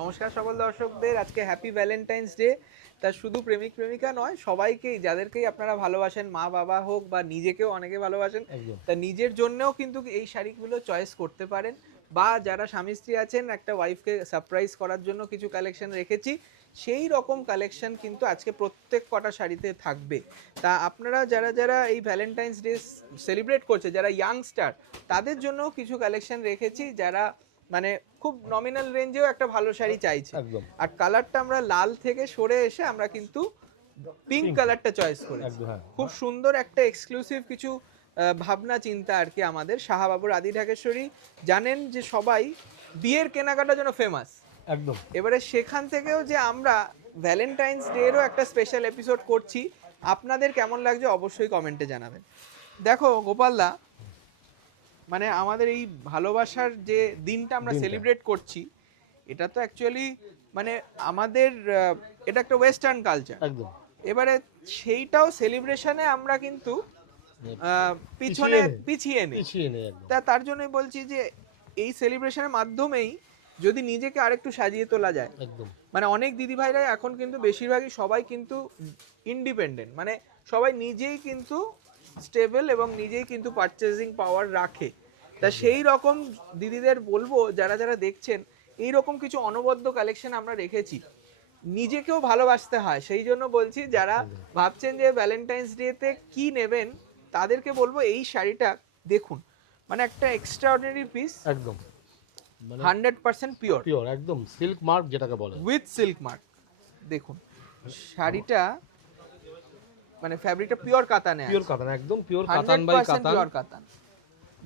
নমস্কার সকল দর্শকদের। আজকে হ্যাপি ভ্যালেন্টাইন্স ডে। তা শুধু প্রেমিক প্রেমিকা নয়, সবাইকেই, যাদেরকেই আপনারা ভালোবাসেন, মা বাবা হোক বা নিজেকেও অনেকে ভালোবাসেন, একদম তা নিজের জন্যও কিন্তু এই শাড়িগুলো চয়েস করতে পারেন। বা যারা স্বামী স্ত্রী আছেন, একটা ওয়াইফকে সারপ্রাইজ করার জন্য কিছু কালেকশন রেখেছি। সেই রকম কালেকশন কিন্তু আজকে প্রত্যেক কটা শাড়িতে থাকবে। তা আপনারা যারা যারা এই ভ্যালেন্টাইন্স ডে সেলিব্রেট করছে, যারা ইয়াংস্টার, তাদের জন্য কিছু কালেকশন রেখেছি। যারা মানে খুব নমিনাল রেঞ্জেও একটা ভালো শাড়ি চাইছে, একদম আর কালারটা আমরা লাল থেকে সরে এসে আমরা কিন্তু পিঙ্ক কালারটা চয়েস করেছি। একদম হ্যাঁ খুব সুন্দর একটা এক্সক্লুসিভ কিছু ভাবনা চিন্তা আর কি আমাদের। শাহবাবুর আদি ঢাকেশ্বরী জানেন যে সবাই বিয়ের কেনাকাটার জন্য ফেমাস। একদম এবারে সেখান থেকেও যে আমরা ভ্যালেন্টাইন্স ডেরও একটা স্পেশাল এপিসোড করছি, আপনাদের কেমন লাগছে অবশ্যই কমেন্টে জানাবেন। দেখো গোপালদা, মানে আমাদের এই ভালোবাসার যে দিনটা আমরা সেলিব্রেট করছি, এটা তো অ্যাকচুয়ালি মানে আমাদের এটা একটা ওয়েস্টার্ন কালচার। একদম এবারে সেইটাও সেলিব্রেশনে আমরা কিন্তু পিছনে পিছিয়ে নেই। একদম তা তার জন্যই বলছি যে এই সেলিব্রেশনের মাধ্যমেই যদি নিজেকে আরেকটু সাজিয়ে তোলা যায়। একদম মানে অনেক দিদিভাইরা এখন কিন্তু বেশিরভাগই সবাই কিন্তু ইন্ডিপেন্ডেন্ট, মানে সবাই নিজেই কিন্তু স্টেবল এবং নিজেই কিন্তু পারচেজিং পাওয়ার রাখে। তা সেই রকম দিদিদের বলবো, যারা যারা দেখছেন, এই রকম কিছু অনবদ্য কালেকশন আমরা রেখেছি। নিজেকেও ভালোবাসতে হয়, সেই জন্য বলছি যারা ভাবছেন যে ভ্যালেন্টাইন্স ডেতে কি নেবেন, তাদেরকে বলবো এই শাড়িটা দেখুন। মানে একটা এক্সট্রাঅর্ডিনারি পিস, একদম মানে 100% পিওর, পিওর একদম সিল্ক মার্ক যেটাকে বলে, উইথ সিল্ক মার্ক। দেখুন শাড়িটা, মানে ফ্যাব্রিকটা পিওর কাতানে আছে, পিওর কাতান, একদম পিওর কাতান বাই 100% কাতান। পিওর কাতান।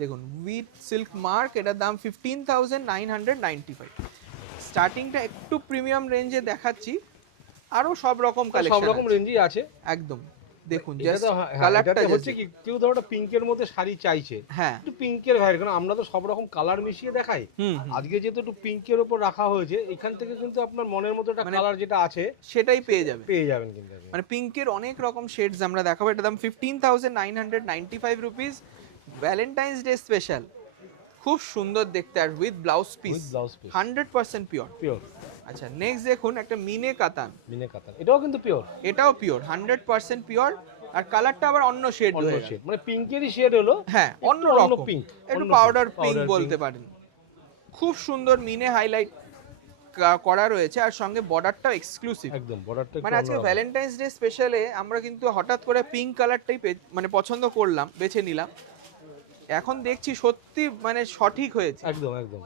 দেখুন উইথ সিল্ক মার্ক, এটার দাম 15,995। স্টার্টিংটা একটু প্রিমিয়াম রেঞ্জে দেখাচ্ছি, আরো সব রকম কালেকশন, সব রকম রেঞ্জই আছে একদম। দেখুন এটা জাস্ট তো হ্যাঁ, কালারটা এটাতে হচ্ছে কি, কেউ ধরো একটা পিঙ্কের মধ্যে শাড়ি চাইছে, হ্যাঁ, একটু পিঙ্কের ভ্যারি, কারণ আমরা তো সব রকম কালার মিশিয়ে দেখাই। আজকে যেহেতু একটু পিঙ্কের উপর রাখা হয়েছে, এখান থেকে কিন্তু আপনার মনের মতো একটা মানে কালার যেটা আছে সেটাই পেয়ে যাবে, পেয়ে যাবেন কিন্তু আপনি। মানে পিঙ্কের অনেক রকম শেডস আমরা দেখাবো। এটার দাম 15,995 রুপিস, ভ্যালেন্টাইন্স ডে স্পেশাল। খুব সুন্দর দেখতে, আর with blouse piece, with blouse piece 100% pure. Pure. আচ্ছা নেক্সট দেখুন একটা মিনে কাতান, মিনে কাতান, এটাও কিন্তু পিওর, এটাও পিওর, 100% পিওর। আর কালারটা আবার অন্য শেড অন্য হয়ে গেল, শেড, মানে পিঙ্কেরই শেড হলো, হ্যাঁ অন্য অন্য রকম, পিঙ্ক, একটু পাউডার পিঙ্ক বলতে পারেন। খুব সুন্দর মিনে হাইলাইট করা রয়েছে, আর সঙ্গে বর্ডারটাও এক্সক্লুসিভ। একদম বর্ডারটা মানে আজকে ভ্যালেন্টাইন্স ডে স্পেশালে আমরা কিন্তু হঠাৎ করে পিঙ্ক কালারটাই মানে পছন্দ করলাম, বেছে নিলাম। এখন দেখছি সত্যি মানে সঠিক হয়েছে, একদম একদম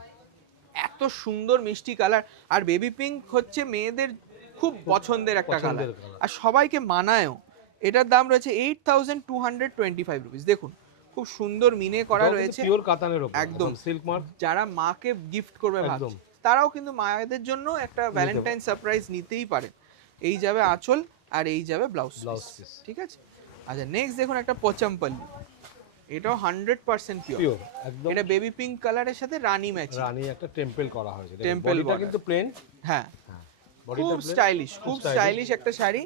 এত সুন্দর মিষ্টি কালার। আর বেবি পিঙ্ক হচ্ছে মেয়েদের খুব পছন্দের একটা কালার, আর সবাইকে মানায়ও। এটার দাম রয়েছে 8,225 রুপিস। দেখুন খুব সুন্দর মিনে করা রয়েছে, পিওর কাতানের উপর একদম সিল্ক মার্ক। যারা মাকে গিফট করবে ভাবছে, তারাও কিন্তু মায়েদের জন্য একটা ভ্যালেন্টাইন সারপ্রাইজ নিতেই পারে। এই যাবে আঁচল, আর এই যাবে ব্লাউজ পিস, ঠিক আছে। আচ্ছা নেক্সট দেখুন একটা পচমপল্লি, এটাও 100% পিওর একদম। এটা বেবি পিঙ্ক কালারের সাথে রানী ম্যাচ, রানী একটা টেম্পল করা হয়েছে, টেম্পল বডিটা কিন্তু প্লেন। হ্যাঁ খুব স্টাইলিশ, খুব স্টাইলিশ একটা শাড়ি।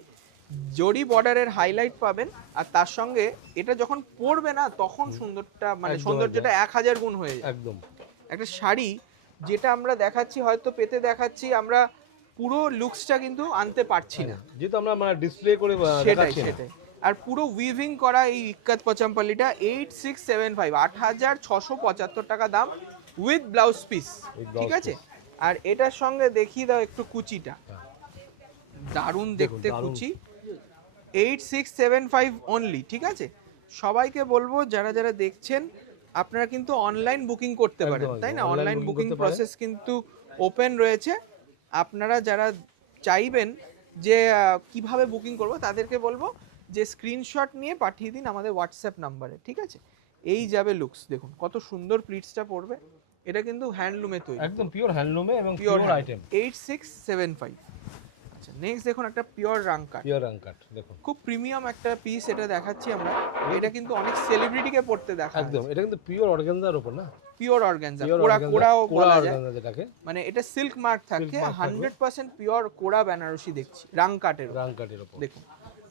জরি বর্ডারের হাইলাইট পাবেন, আর তার সঙ্গে এটা যখন পরবে না তখন সুন্দরটা, মানে সৌন্দর্যটা 1000 গুণ হয়ে যায়। একদম একটা শাড়ি যেটা আমরা দেখাচ্ছি, হয়তো পেতে দেখাচ্ছি, আমরা পুরো লুকসটা কিন্তু আনতে পারছি না, যেহেতু আমরা মানে ডিসপ্লে করে সেটাই সেটাই। আর পুরো উইভিং করা এই ইক্কাত পচামপল্লিটা 8675, 8675 টাকা দাম, উইথ ব্লাউজ পিস, ঠিক আছে। আর এটার সঙ্গে দেখিয়ে দাও একটু কুচিটা, দারুণ দেখতে কুচি, 8675 অনলি, ঠিক আছে। সবাইকে বলবো যারা যারা দেখছেন, আপনারা কিন্তু অনলাইন বুকিং করতে পারেন, তাই না? অনলাইন বুকিং প্রসেস কিন্তু ওপেন রয়েছে। আপনারা যারা চাইবেন যে কিভাবে বুকিং করব, তাদেরকে বলবো যে স্ক্রিনশট নিয়ে পাঠিয়ে দিন আমাদের হোয়াটসঅ্যাপ নাম্বারে, ঠিক আছে। এই যাবে লুকস, দেখুন কত সুন্দর প্লিটসটা পড়বে। এটা কিন্তু হ্যান্ডলুমে তৈরি, একদম পিওর হ্যান্ডলুমে এবং পিওর আইটেম। 8675। আচ্ছা নেক্সট দেখুন একটা পিওর রাংকাট, পিওর রাংকাট দেখুন খুব প্রিমিয়াম একটা পিস, এটা দেখাচ্ছি আমরা। এটা কিন্তু অনেক সেলিব্রিটিকে পড়তে দেখা, একদম এটা কিন্তু পিওর অর্গানজার উপর না, পিওর অর্গানজা, কোড়াও বলা যায় যেটাকে, মানে এটা সিল্ক মার্ক থাকে, 100% পিওর কোড়া বেনারসি দেখছি, রাংকাটের উপর। দেখুন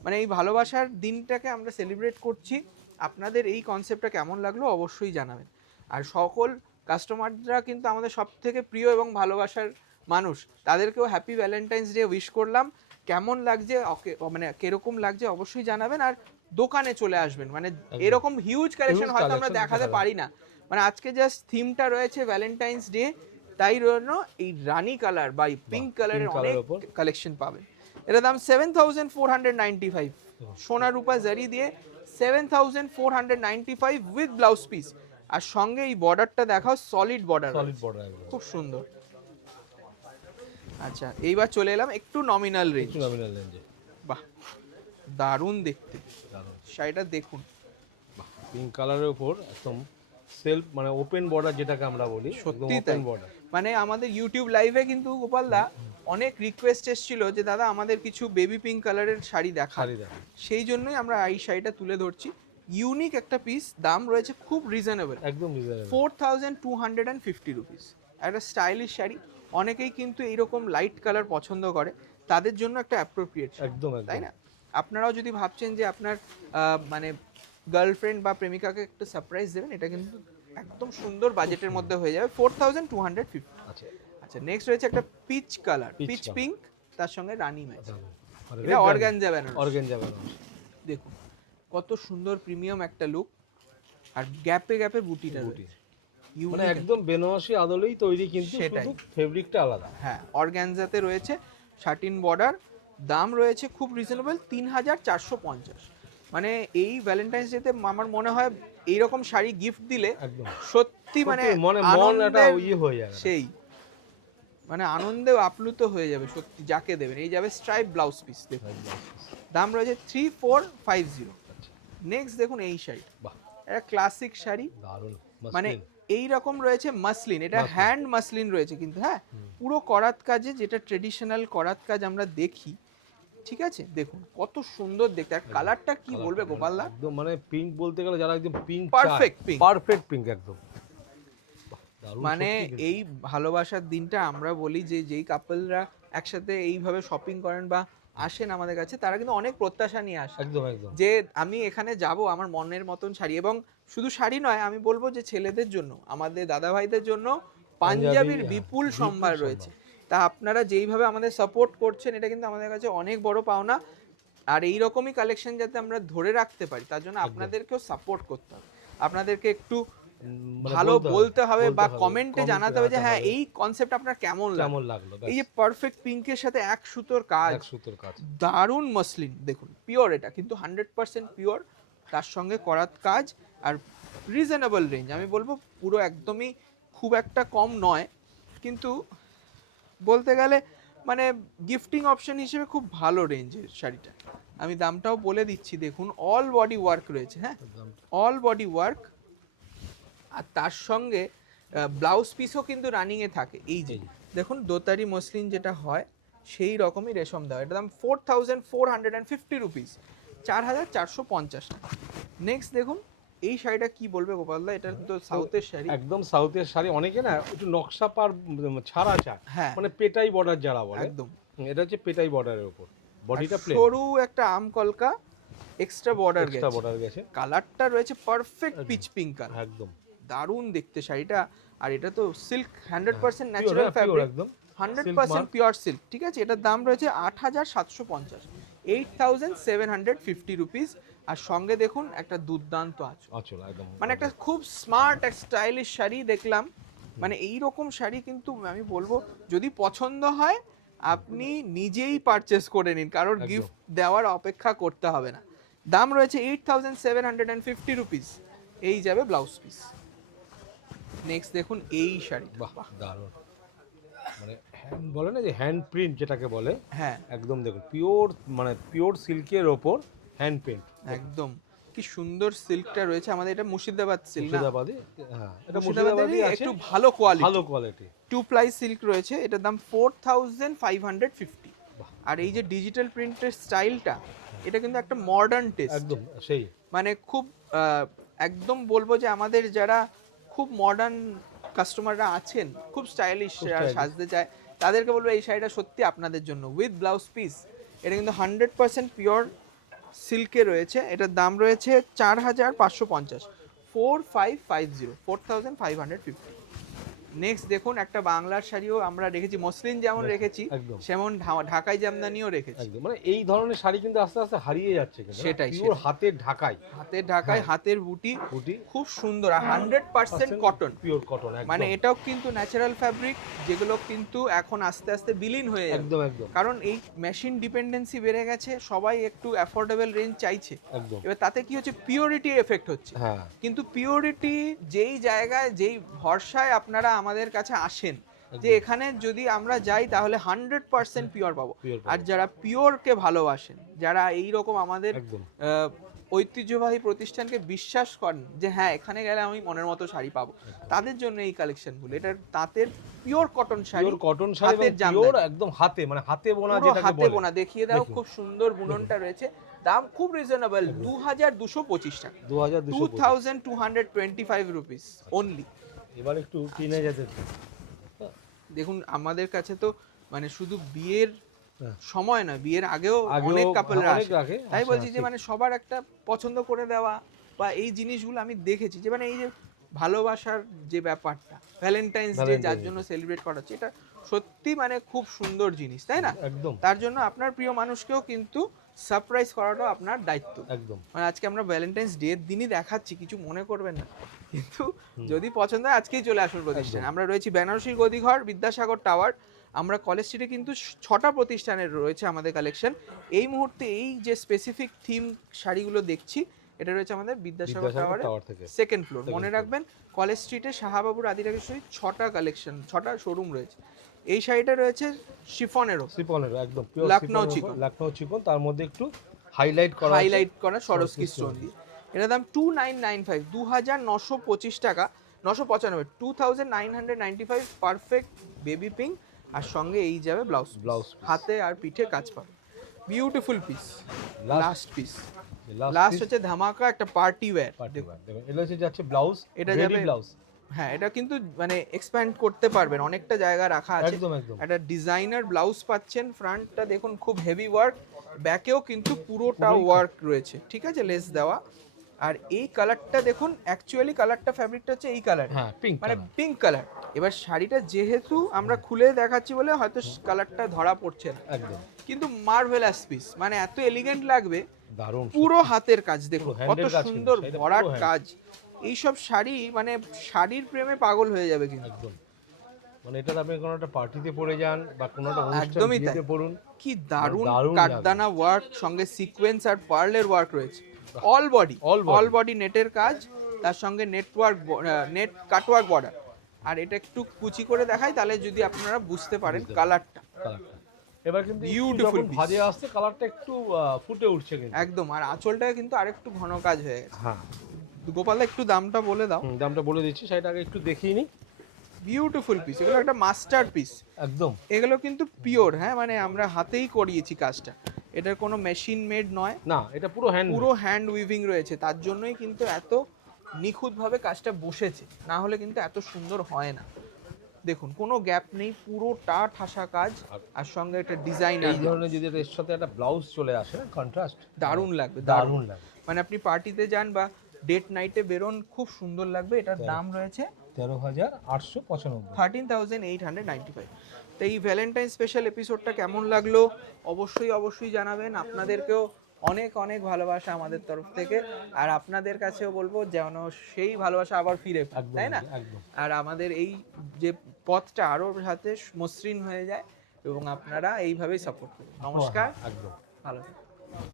মানে এই ভালোবাসার দিনটাকে আমরা সেলিব্রেট করছি। আপনাদের এই কনসেপ্টটা কেমন লাগলো অবশ্যই জানাবেন। আর সকল কাস্টমাররা কিন্তু আমাদের সব থেকে প্রিয় এবং ভালোবাসার মানুষ, তাদেরকেও হ্যাপি ভ্যালেন্টাইন্স ডে উইশ করলাম। কেমন লাগছে মানে কিরকম লাগছে অবশ্যই জানাবেন, আর দোকানে চলে আসবেন। মানে এরকম হিউজ কালেকশন হয়তো আমরা দেখাতে পারি না, মানে আজকে জাস্ট থিমটা রয়েছে ভ্যালেন্টাইন্স ডে, তাই জন্য এই রানী কালার বা পিঙ্ক কালারের অনেক কালেকশন পাবেন। এটার দাম 7495, সোনা রূপা জারি দিয়ে 7495 উইথ ব্লাউজ পিস। আর সঙ্গে এই বর্ডারটা দেখাও, সলিড বর্ডার, খুব সুন্দর। আচ্ছা, এইবার চলে এলাম একটু নমিনাল রেঞ্জে। বাহ, দারুণ দেখতে শাড়িটা দেখুন, পিঙ্ক কালারের উপর একদম সেলফ মানে ওপেন বর্ডার যেটাকে আমরা বলি, সত্যি তাই। মানে আমাদের ইউটিউব লাইভে কিন্তু গোপাল দা অনেক রিকোয়েস্ট এসেছিল যে দাদা আমাদের কিছু বেবি পিঙ্ক কালারের শাড়ি দেখা, সেই জন্যই আমরা এই শাড়িটা তুলে ধরছি। ইউনিক একটা পিস, দাম রয়েছে খুব রিজনেবল, একদম রিজনেবল, 4250 রুপিস। একটা স্টাইলিশ শাড়ি, অনেকেই কিন্তু এইরকম লাইট কালার পছন্দ করে, তাদের জন্য একটা অ্যাপ্রোপ্রিয়েট, একদম তাই না? আপনারাও যদি ভাবছেন যে আপনার মানে গার্লফ্রেন্ড বা প্রেমিকাকে একটু সারপ্রাইজ দেবেন, এটা কিন্তু একদম সুন্দর বাজেটের মধ্যে হয়ে যাবে, 4250। আচ্ছা, নেক্সট রয়েছে একটা পিচ কালার, পিচ পিঙ্ক, তার সঙ্গে রানী ম্যাচ, এটা অর্গানজা বেনারসি। দেখুন কত সুন্দর প্রিমিয়াম একটা লুক, আর গ্যাপে গ্যাপে বুটিটা রয়েছে, মানে একদম বেনারসি আদলেই তৈরি, কিন্তু শুধু ফেব্রিকটা আলাদা। হ্যাঁ, অর্গানজাতে রয়েছে, শাটিন বর্ডার, দাম রয়েছে খুব রিজনেবল 3450। মানে এই ভ্যালেন্টাইন্স ডেতে আমার মনে হয় এইরকম শাড়ি গিফট দিলে সত্যি মানে সেই মানে আনন্দে আপ্লুত হয়ে যাবে সত্যি যাকে দেবেন। এই যাবে স্ট্রাইপ ব্লাউজ পিস, দেখুন দাম রয়েছে 3450। নেক্সট দেখুন এই শাড়ি, এটা ক্লাসিক শাড়ি, মানে এই রকম রয়েছে মাসলিন, এটা হ্যান্ড মাসলিন রয়েছে কিন্তু, হ্যাঁ পুরো করাত কাজে, যেটা ট্রেডিশনাল করাত কাজ আমরা দেখি, ঠিক আছে? দেখুন কত সুন্দর দেখতে, আর কালারটা কি বলবে গোপালদা, একদম মানে পিঙ্ক বলতে গেলে যারা একদম পিঙ্ক পারফেক্ট পিঙ্ক একদম। মানে এই ভালোবাসার দিনটা আমরা বলি যে যেই কাপলরা একসাথে এইভাবে শপিং করেন বা আসেন আমাদের কাছে, তারা কিন্তু অনেক প্রত্যাশা নিয়ে আসে, একদম যে আমি এখানে যাব আমার মনের মতন শাড়ি। এবং শুধু শাড়ি নয়, আমি বলবো যে ছেলেদের জন্য, আমাদের দাদা ভাইদের জন্য পাঞ্জাবির বিপুল সম্ভার রয়েছে। তা আপনারা যেইভাবে আমাদের সাপোর্ট করছেন, এটা কিন্তু আমাদের কাছে অনেক বড় পাওনা। আর এই রকমই কালেকশন যাতে আমরা ধরে রাখতে পারি, তার জন্য আপনাদেরকেও সাপোর্ট করতে হবে, আপনাদেরকে একটু ভালো বলতে হবে বা কমেন্টে জানাতে হবে যে হ্যাঁ এই কনসেপ্ট আপনার কেমন লাগলো। এই যে পারফেক্ট পিঙ্কের সাথে এক সুতোর কাজ, দারুণ মসলিন, দেখুন পিওর, এটা কিন্তু 100% পিওর, তার সঙ্গে করাত কাজ, আর রিজনেবল রেঞ্জ। আমি বলবো পুরো একদমই খুব একটা কম নয়, কিন্তু বলতে গেলে মানে গিফটিং অপশন হিসেবে খুব ভালো রেঞ্জের শাড়িটা। আমি দামটাও বলে দিচ্ছি, দেখুন অল বডি ওয়ার্ক রয়েছে, হ্যাঁ অল বডি ওয়ার্ক, আর তার সঙ্গে ব্লাউজ পিসও কিন্তু রানিংয়ে থাকে। এই যে দেখুন দোতারি মসলিন যেটা হয় সেই রকমই রেশম দেওয়া, এটার দাম 4450 রুপিস, 4450 টাকা। নেক্সট দেখুন এই শাড়িটা কি বলবে গোপালদা, এটা তো সাউথের শাড়ি, একদম সাউথের শাড়ি, অনেকে না একটু নকশা পার ছাড়া চায়, মানে পেটাই বর্ডার যারা বলে, একদম এটা হচ্ছে পেটাই বর্ডারের উপর, বডিটা প্লেন, সরু একটা আম কলকা, এক্সট্রা বর্ডার গেছে, কালারটা রয়েছে পারফেক্ট পিচ পিঙ্ক কালার, একদম দারুণ দেখতে শাড়িটা। আর এটা তো সিল্ক, 100% ন্যাচারাল ফ্যাব্রিক, একদম 100% পিওর সিল্ক, ঠিক আছে? এটার দাম রয়েছে 8750, 8750 রুপিস। আর সঙ্গে দেখুন একটা দুর্দান্ত আঁচল, মানে একটা খুব স্মার্ট এক স্টাইলিশ শাড়ি দেখলাম। মানে এই রকম শাড়ি কিন্তু আমি বলবো যদি পছন্দ হয় আপনি নিজেই পারচেস করে নিন, কারোর গিফট দেওয়ার অপেক্ষা করতে হবে না। দাম রয়েছে 8750 রুপিস, এই যাবে ব্লাউজ পিস। নেক্সট দেখুন এই শাড়ি, বাহ দারুণ, মানে হ্যান্ড বলে না যে হ্যান্ড প্রিন্ট যেটাকে বলে, হ্যাঁ একদম দেখুন পিওর, মানে পিওর সিল্কের ওপর হ্যান্ড প্রিন্ট, একদম কি সুন্দর সিল্কটা রয়েছে। আমাদের এটা মুর্শিদাবাদ সিল্ক, মুর্শিদাবাদী, হ্যাঁ এটা মুর্শিদাবাদী আছে, একটু ভালো কোয়ালিটি 2 প্লাই সিল্ক রয়েছে, এটার দাম 4550। আর এই যে ডিজিটাল প্রিন্টের স্টাইলটা, এটা কিন্তু একটা মডার্ন টেস্ট, একদম সেই, মানে খুব একদম বলবো যে আমাদের যারা খুব মডার্ন কাস্টমাররা আছেন, খুব স্টাইলিশ সাজতে চায়, তাদেরকে বলবো এই শাড়িটা সত্যি আপনাদের জন্য, উইথ ব্লাউজ পিস। এটা কিন্তু 100% পিওর সিল্কে রয়েছে, এটার দাম রয়েছে 4550, 4550, 4550। নেক্সট দেখুন একটা বাংলার শাড়িও আমরা রেখেছি, মসলিন যেমন রেখেছি সেমন ঢাকাই জামদানিও রেখেছি। একদম, মানে এই ধরনের শাড়ি কিন্তু আস্তে আস্তে হারিয়ে যাচ্ছে, সেটাই পিওর হাতের ঢাকাই, হাতের বুটি খুব সুন্দর, আর 100% কটন, পিওর কটন, মানে এটাও কিন্তু ন্যাচারাল ফ্যাব্রিক, যেগুলো কিন্তু এখন আস্তে আস্তে বিলীন হয়ে যাবে। একদম একদম, কারণ এই মেশিন ডিপেন্ডেন্সি বেড়ে গেছে, সবাই একটু অ্যাফোর্ডেবল রেঞ্জ চাইছে। এবার তাতে কি হচ্ছে, পিওরিটি এফেক্ট হচ্ছে। কিন্তু পিওরিটি যেই জায়গায়, যেই ভরসায় আপনারা আমাদের কাছে আসেন, যে এখানে যদি আমরা যাই তাহলে 100% পিওর পাবো। আর যারা পিওরকে ভালোবাসেন, যারা এইরকম আমাদের ঐতিহ্যবাহী প্রতিষ্ঠানকে বিশ্বাস করেন যে হ্যাঁ এখানে গেলে আমি মনের মতো শাড়ি পাবো, তাদের জন্য এই কালেকশনগুলো। এটা তাঁতের পিওর কটন শাড়ি, হাতের জামদানি, একদম হাতে, মানে হাতে বোনা, যেটাকে বলে হাতে বোনা। দেখিয়ে দাও, খুব সুন্দর বুননটা রয়েছে, দাম খুব রিজনেবল, 2225 টাকা, 2225 রুপিস অনলি। এবার একটু কিনে যেতে দেখুন, আমাদের কাছে তো মানে শুধু বিয়ের সময় না, বিয়ের আগেও অনেক কাপলরা আসে, তাই বলছি যে মানে সবার একটা পছন্দ করে দেওয়া বা এই জিনিসগুলো আমি দেখেছি, যে মানে এই যে ভালোবাসার যে ব্যাপারটা, ভ্যালেন্টাইন্স ডে যার জন্য সেলিব্রেট করা হচ্ছে, এটা সত্যি মানে খুব সুন্দর জিনিস, তাই না? একদম। তার জন্য আপনার প্রিয় মানুষকেও কিন্তু সারপ্রাইজ করাটাও আপনার দায়িত্ব। একদম, মানে আজকে আমরা ভ্যালেন্টাইন্স ডে এর দিনই দেখাচ্ছি, কিছু মনে করবেন না, কিন্তু যদি পছন্দ হয় আজকেই চলে আসুন প্রতিষ্ঠানে। আমরা রয়েছি বেনারসির গদিঘর, বিদ্যাসাগর টাওয়ার। আমরা কলেজ স্ট্রিটে কিন্তু 6টা প্রতিষ্ঠানের রয়েছে আমাদের কালেকশন। এই মুহূর্তে এই যে স্পেসিফিক থিম শাড়িগুলো দেখছি, এটা রয়েছে আমাদের বিদ্যাসাগর টাওয়ারের সেকেন্ড ফ্লোর। মনে রাখবেন, কলেজ স্ট্রিটে শাহাবাবুর আদিরাগেশ্বরী 6টা কালেকশন, 6টা শোরুম রয়েছে। এই শাড়িটা রয়েছে শিফনেরও, একদম পিওর লখনৌ চিকন, তার মধ্যে একটু হাইলাইট করা সরস্কি স্টোন দিয়ে। এটার দাম 2995, 2925 টাকা, 995, 2995, পারফেক্ট বেবি পিঙ্ক, আর সঙ্গে এই যাবে ব্লাউজ, হাতে আর পিঠে কাজ পাবে। Beautiful piece, last piece, last হচ্ছে ধামাকা একটা পার্টি ওয়্যার। এটা হচ্ছে যাচ্ছে ব্লাউজ, এটা যাবে ব্লাউজ। হ্যাঁ, এটা কিন্তু মানে এক্সপ্যান্ড করতে পারবেন, অনেকটা জায়গা রাখা আছে। একটা ডিজাইনার ব্লাউজ পাচ্ছেন, ফ্রন্টটা দেখুন খুব হেভি ওয়ার্ক, ব্যাকেও কিন্তু পুরোটা ওয়ার্ক রয়েছে, ঠিক আছে, লেস দেওয়া। আর এই কালারটা দেখুন, অ্যাকচুয়ালি কালারটা, ফ্যাব্রিকটা হচ্ছে এই কালার, মানে পিঙ্ক কালার। এবার শাড়িটা যেহেতু আমরা খুলে দেখাচ্ছি বলে হয়তো কালারটা ধরা পড়ছে না, একদম, কিন্তু মার্ভেলাস পিস, মানে এত এলিগেন্ট লাগবে, দারুণ, পুরো হাতের কাজ দেখুন কত সুন্দর ভরাট কাজ। এইসব শাড়ি মানে শাড়ির প্রেমে পাগল হয়ে যাবে কিন্তু, একদম, মানে এটা আপনি কোনো একটা পার্টিতে পরে যান বা কোনো একটা অনুষ্ঠানে পরুন, কি দারুণ কাটদানা ওয়ার্ক, সঙ্গে সিকোয়েন্স আর পার্লের ওয়ার্ক রয়েছে। অল বডি নেটের কাজ, তার সঙ্গে নেট কাটওয়ার্ক বর্ডার। আর এটা একটু কুচি করে দেখাই, তাহলে যদি আপনারা বুঝতে পারেন কালারটা। এবার কিন্তু বিউটিফুল ভাজে আসছে, কালারটা একটু ফুটে উঠছে কিন্তু, একদম। আর আঁচলটা কিন্তু আরেকটু ঘন কাজ হয়ে গেছে। হ্যাঁ, গোপালদা একটু দামটা বলে দাও। দামটা বলে দিচ্ছি, সেটা আগে একটু দেখিয়ে নি। বিউটিফুল পিস, এগুলো একটা মাস্টার পিস, একদম। এগুলো কিন্তু পিওর, হ্যাঁ, মানে আমরা হাতেই করিয়েছি কাজটা, এটার কোনো মেশিন মেড নয়, না, এটা পুরো হ্যান্ড উইভিং রয়েছে, তার জন্যই কিন্তু এত নিখুঁতভাবে কাজটা বসেছে, না হলে কিন্তু এত সুন্দর হয় না। দেখুন কোনো গ্যাপ নেই, পুরোটা ঠাসা কাজ, আর সঙ্গে একটা ডিজাইন, এই ধরনের যদি এর সাথে একটা ব্লাউজ চলে আসে না, কন্ট্রাস্ট, দারুণ লাগবে, দারুণ লাগবে। মানে আপনি পার্টিতে যান বা ডেট নাইটে বেরোন, খুব সুন্দর লাগবে। এটার দাম রয়েছে 13,895, 13,895। তো এই ভ্যালেন্টাইন স্পেশাল এপিসোডটা কেমন লাগলো অবশ্যই জানাবেন। আপনাদেরকেও অনেক অনেক ভালোবাসা আমাদের তরফ থেকে, আর আপনাদের কাছেও বলবো যেন সেই ভালোবাসা আবার ফিরে পায়, তাই না? আর আমাদের এই যে পথটা আরো সাথে মসৃণ হয়ে যায়, এবং আপনারা এইভাবেই সাপোর্ট করুন। নমস্কার, ভালো থাকুন।